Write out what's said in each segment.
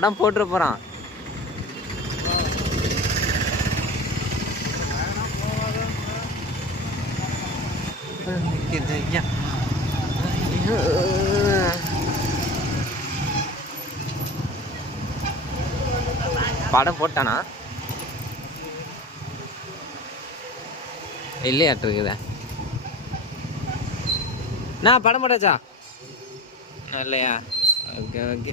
படம் போட்டு போகிறான். படம் போட்டானா இல்லையாட்டு இருக்குதா? நான் படம் போட்டாச்சா இல்லையா? Okay okay.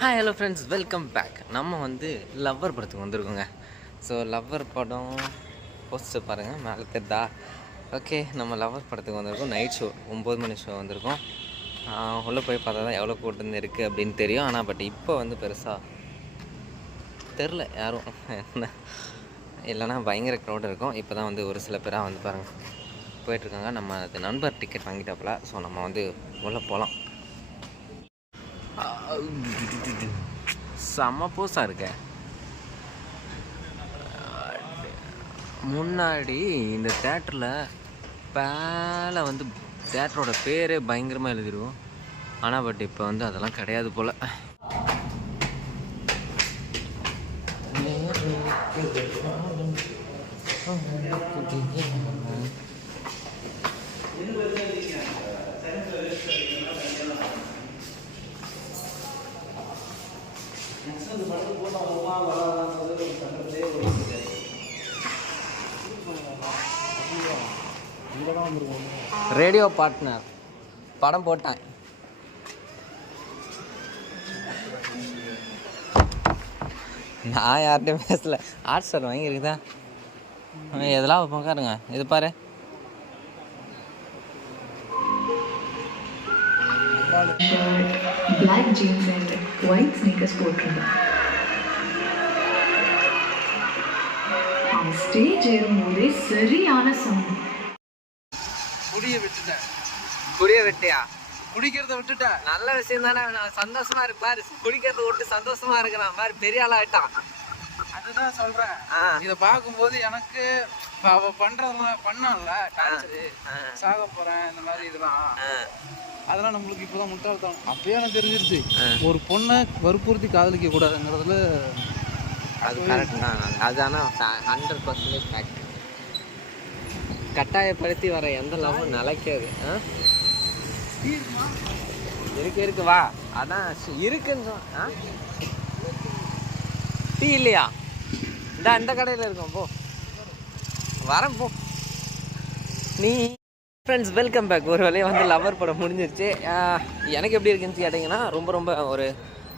Hi hello friends, welcome back. நம்ம வந்து லவ்வர் படத்துக்கு வந்திருக்கோங்க. ஸோ லவ்வர் படம் போஸ்டர் பாருங்கள், மேலே தெரிதா? ஓகே, நம்ம லவ்வர் படத்துக்கு வந்திருக்கோம். நைட் ஷோ 9 மணி ஷோ வந்திருக்கோம். உள்ளே போய் பார்த்தா தான் எவ்வளோ கூட்டம் இருக்குது அப்படின்னு தெரியும். ஆனால் பட் இப்போ வந்து பெருசாக தெரில யாரும் என்ன, இல்லைனா பயங்கர க்ரௌட் இருக்கும். இப்போ தான் வந்து ஒரு சில பேராக வந்து பாருங்கள் போயிட்டுருக்காங்க. நம்ம அது நண்பர் டிக்கெட் வாங்கிட்டாப்புல. ஸோ நம்ம வந்து உள்ளே போகலாம். செம்ம போஸாக இருக்க. முன்னாடி இந்த தேட்டரில் பேல வந்து தேட்டரோட பேரே பயங்கரமாக எழுதிடுவோம். ஆனால் பட் இப்போ வந்து அதெல்லாம் கிடையாது போல். ரேடியோ பார்ட்னர் படம் போட்டான். நான் யார்கிட்டையும் பேசல. ஹாட் ஸ்டார் வாங்கியிருக்குதா? எதெல்லாம் உட்காருங்க. இது பாரு, black jeans and white sneakers போட்டிருந்தேன். அவன் ஸ்டேஜ் ஏறும்போதே சரியான சவுண்ட். குடிய விட்டியா? குடிக்கிறத விட்டுட்டேன். நல்ல விஷயம் தானே. சந்தோஷமா இருப்பாரு. குடிக்கிறத விட்டு சந்தோஷமா இருக்கிறான் பாரு, பெரிய ஆளா ஆயிட்டான். அதுதான் சொல்றேன். இத பாக்கும்போது எனக்கு அவ பண்றதெல்லாம் பண்ணல, சாக போறேன் இந்த மாதிரி இதெல்லாம், அதெல்லாம் நம்மளுக்கு இப்பதான் முட்டாள்தான். அப்பயே எனக்கு தெரிஞ்சிருச்சு ஒரு பொண்ணை வற்புறுத்தி காதலிக்க கூடாதுங்கிறதுல. அது கரெக்ட் தான். அது ஆனால் 100% ஃபேக்ட். கட்டாயப்படுத்தி வர எந்த லவ்வும் நிலைக்காது. இருக்கு வா, அதான் இருக்குன்னு டீ இல்லையா? இந்த கடையில் இருக்கோம், போ வரேன் போ நீ. Friends, welcome back. ஒரு வேலையை வந்து லவ்வர் படம் முடிஞ்சிருச்சு. எனக்கு எப்படி இருக்குன்னு கேட்டிங்கன்னா, ரொம்ப ரொம்ப ஒரு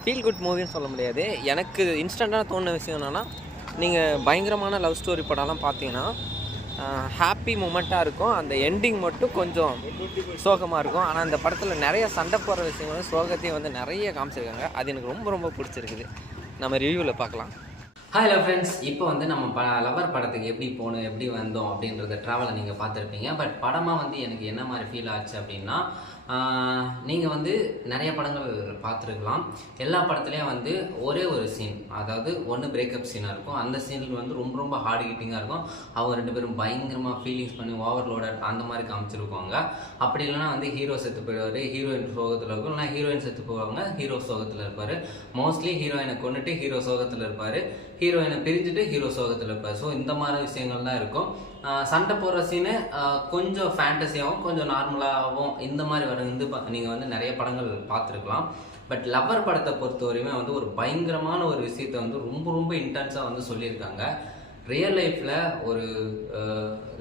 ஃபீல் குட் மூவின்னு சொல்ல முடியாது. எனக்கு இன்ஸ்டண்ட்டாக தோணுன விஷயம் என்னென்னா, நீங்கள் பயங்கரமான லவ் ஸ்டோரி படம்லாம் பார்த்தீங்கன்னா ஹாப்பி மூமெண்ட்டாக இருக்கும். அந்த எண்டிங் மட்டும் கொஞ்சம் சோகமாக இருக்கும். ஆனால் அந்த படத்தில் நிறைய சண்டை போடுற விஷயங்களும் சோகத்தையும் வந்து நிறைய காமிச்சிருக்காங்க. அது எனக்கு ரொம்ப ரொம்ப பிடிச்சிருக்குது. நம்ம ரிவ்யூவில் பார்க்கலாம். ஹலோ ஃப்ரெண்ட்ஸ், இப்போ வந்து நம்ம லவ்வர் படத்துக்கு எப்படி போகணும், எப்படி வந்தோம் அப்படின்றத ட்ராவலை நீங்கள் பார்த்துருப்பீங்க. பட் படமாக வந்து எனக்கு என்ன மாதிரி ஃபீல் ஆச்சு அப்படின்னா, நீங்கள் வந்து நிறைய படங்கள் பார்த்துருக்கலாம். எல்லா படத்துலேயும் வந்து ஒரே ஒரு சீன், அதாவது ஒன்று பிரேக்கப் சீனாக இருக்கும். அந்த சீனுக்கு வந்து ரொம்ப ரொம்ப ஹார்ட் ஹிட்டிங்காக இருக்கும். அவங்க 2 பேரும் பயங்கரமாக ஃபீலிங்ஸ் பண்ணி ஓவர்லோடட் அந்த மாதிரி காமிச்சிருப்பாங்க. அப்படி இல்லைனா வந்து ஹீரோ செத்து போயிடுவார், ஹீரோயின் சோகத்தில் இருக்கும். இல்லைனா ஹீரோயின் செத்து போவாங்க, ஹீரோ சோகத்தில் இருப்பார். மோஸ்ட்லி ஹீரோயினை கொண்டுட்டு ஹீரோ சோகத்தில் இருப்பார், ஹீரோயினை பிரிஞ்சுட்டு ஹீரோ சோகத்தில் இருப்பார். ஸோ இந்த மாதிரி விஷயங்கள் தான் இருக்கும். சண்டை போடுற சீனு கொஞ்சம் ஃபேண்டஸியாகவும் கொஞ்சம் நார்மலாகவும் இந்த மாதிரி வர வந்து நீங்கள் வந்து நிறைய படங்கள் பார்த்துருக்கலாம். பட் லவ்வர் படத்தை பொறுத்த வரையுமே வந்து ஒரு பயங்கரமான ஒரு விஷயத்தை வந்து ரொம்ப ரொம்ப இன்டென்ஸாக வந்து சொல்லியிருக்காங்க. ரியல் லைஃப்பில் ஒரு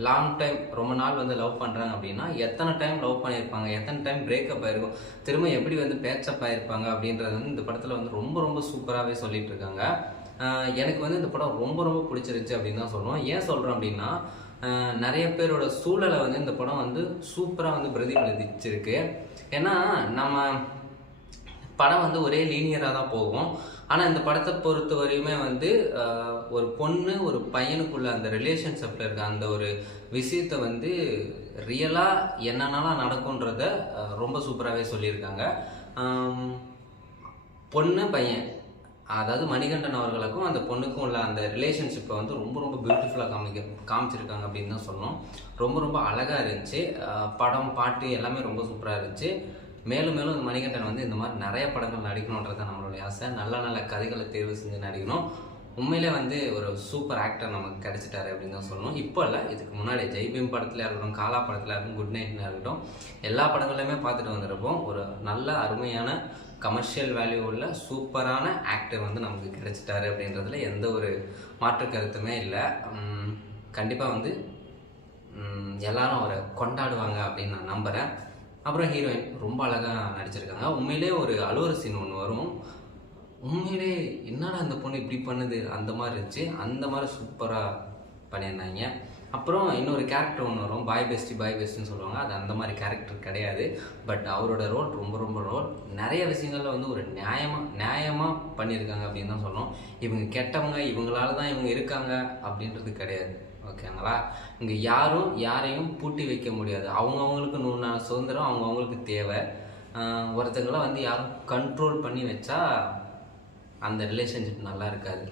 லாங் டைம் ரொம்ப நாள் வந்து லவ் பண்ணுறாங்க அப்படின்னா எத்தனை டைம் லவ் பண்ணியிருப்பாங்க, எத்தனை டைம் பிரேக்கப் ஆகிருக்கும், திரும்ப எப்படி வந்து பேச்சப் ஆகிருப்பாங்க அப்படின்றது வந்து இந்த படத்தில் வந்து ரொம்ப ரொம்ப சூப்பராகவே சொல்லிட்டு இருக்காங்க. எனக்கு வந்து இந்த படம் ரொம்ப ரொம்ப பிடிச்சிருச்சு அப்படின்னு தான் சொல்லுவோம். ஏன் சொல்கிறோம் அப்படின்னா, நிறைய பேரோட சூழலை வந்து இந்த படம் வந்து சூப்பராக வந்து பிரதிபலிச்சிருக்கு. ஏன்னா நம்ம படம் வந்து ஒரே லீனியராக தான் போகும். ஆனால் இந்த படத்தை பொறுத்த வரையுமே வந்து ஒரு பொண்ணு ஒரு பையனுக்குள்ள அந்த ரிலேஷன்ஷிப்பில் இருக்க அந்த ஒரு விஷயத்தை வந்து ரியலாக என்னென்னலாம் நடக்கும்ன்றத ரொம்ப சூப்பராகவே சொல்லியிருக்காங்க. பொண்ணு பையன் அதாவது மணிகண்டன் அவர்களுக்கும் அந்த பொண்ணுக்கும் உள்ள அந்த ரிலேஷன்ஷிப்பை வந்து ரொம்ப ரொம்ப பியூட்டிஃபுல்லாக காமிச்சிருக்காங்க அப்படின்னு தான் சொல்லணும். ரொம்ப ரொம்ப அழகாக இருந்துச்சு. படம் பாட்டு எல்லாமே ரொம்ப சூப்பராக இருந்துச்சு. மேலும் மேலும் இந்த மணிகண்டன் வந்து இந்த மாதிரி நிறைய படங்கள் நடிக்கணுன்றது தான் நம்மளுடைய ஆசை. நல்ல நல்ல கதைகளை தேர்வு செஞ்சு நடிக்கணும். உண்மையிலே வந்து ஒரு சூப்பர் ஆக்டர் நமக்கு கிடைச்சிட்டாரு அப்படின்னு தான் சொல்லணும். இப்போ இல்லை, இதுக்கு முன்னாடி ஜெய்பீம் படத்தில் இருக்கட்டும், காலா படத்தில் இருக்கட்டும், குட் நைட்னா இருக்கட்டும், எல்லா படங்களையுமே பார்த்துட்டு வந்திருப்போம். ஒரு நல்ல அருமையான கமர்ஷியல் வேல்யூ உள்ள சூப்பரான ஆக்டர் வந்து நமக்கு கிடைச்சிட்டாரு அப்படின்றதுல எந்த ஒரு மாற்று கருத்துமே இல்லை. கண்டிப்பாக வந்து எல்லாரும் அவரை கொண்டாடுவாங்க அப்படின்னு நான் நம்புகிறேன். அப்புறம் ஹீரோயின் ரொம்ப அழகாக நடிச்சிருக்காங்க. உண்மையிலே ஒரு அலுவலக சீன் ஒன்று வரும். உண்மையிலே என்னடா அந்த பொண்ணு இப்படி பண்ணுது அந்த மாதிரி இருந்துச்சு. அந்த மாதிரி சூப்பராக பண்ணியிருந்தாங்க. அப்புறம் இன்னொரு கேரக்டர் ஒன்று வரும், பாய் பெஸ்ட்டுன்னு சொல்லுவாங்க. அது அந்த மாதிரி கேரக்டர் கிடையாது. பட் அவரோட ரோல் ரொம்ப ரொம்ப நிறைய விஷயங்களில் வந்து ஒரு நியாயமாக பண்ணியிருக்காங்க அப்படின்னு தான் சொல்லணும். இவங்க கெட்டவங்க, இவங்களால தான் இவங்க இருக்காங்க அப்படின்றது கிடையாது. ஓகேங்களா? இங்கே யாரையும் பூட்டி வைக்க முடியாது. அவங்கவுங்களுக்கு நூறு சுதந்திரம் அவங்கவுங்களுக்கு தேவை. ஒருத்தங்களை வந்து யாரும் கண்ட்ரோல் பண்ணி வச்சா அந்த ரிலேஷன்ஷிப் நல்லா இருக்காது.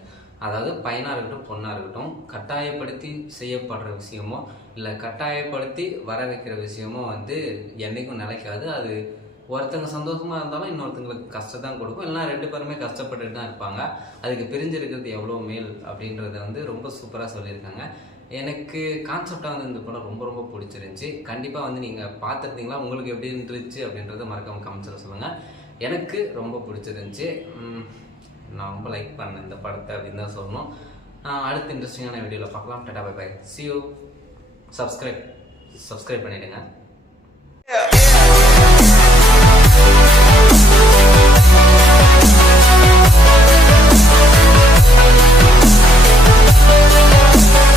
அதாவது பையனாக இருக்கட்டும் பொண்ணாக இருக்கட்டும், கட்டாயப்படுத்தி செய்யப்படுற விஷயமோ இல்லை கட்டாயப்படுத்தி வர வைக்கிற விஷயமோ வந்து என்றைக்கும் நிலைக்காது. அது ஒருத்தங்க சந்தோஷமாக இருந்தாலும் இன்னொருத்தங்களுக்கு கஷ்டம் கொடுக்கும். இல்லைனா 2 பேருமே கஷ்டப்பட்டுட்டு தான் இருப்பாங்க. அதுக்கு பிரிஞ்சிருக்கிறது எவ்வளோ மேல் அப்படின்றத வந்து ரொம்ப சூப்பராக சொல்லியிருக்காங்க. எனக்கு கான்செப்டாக வந்து இந்த படம் ரொம்ப ரொம்ப பிடிச்சிருந்துச்சி. கண்டிப்பாக வந்து நீங்கள் பார்த்துருந்தீங்களா, உங்களுக்கு எப்படி இருந்துச்சு அப்படின்றத மறக்காமல் கமெண்ட்ஸில் சொல்லுங்கள். எனக்கு ரொம்ப பிடிச்சிருந்துச்சி. நான் ரொம்ப லைக் பண்ணேன் இந்த படத்தை அப்படின்னு தான் சொல்லணும். அடுத்த இன்ட்ரெஸ்டிங்கான வீடியோவில் பார்க்கலாம். டாடா bye bye. See you. Subscribe பண்ணிவிடுங்க.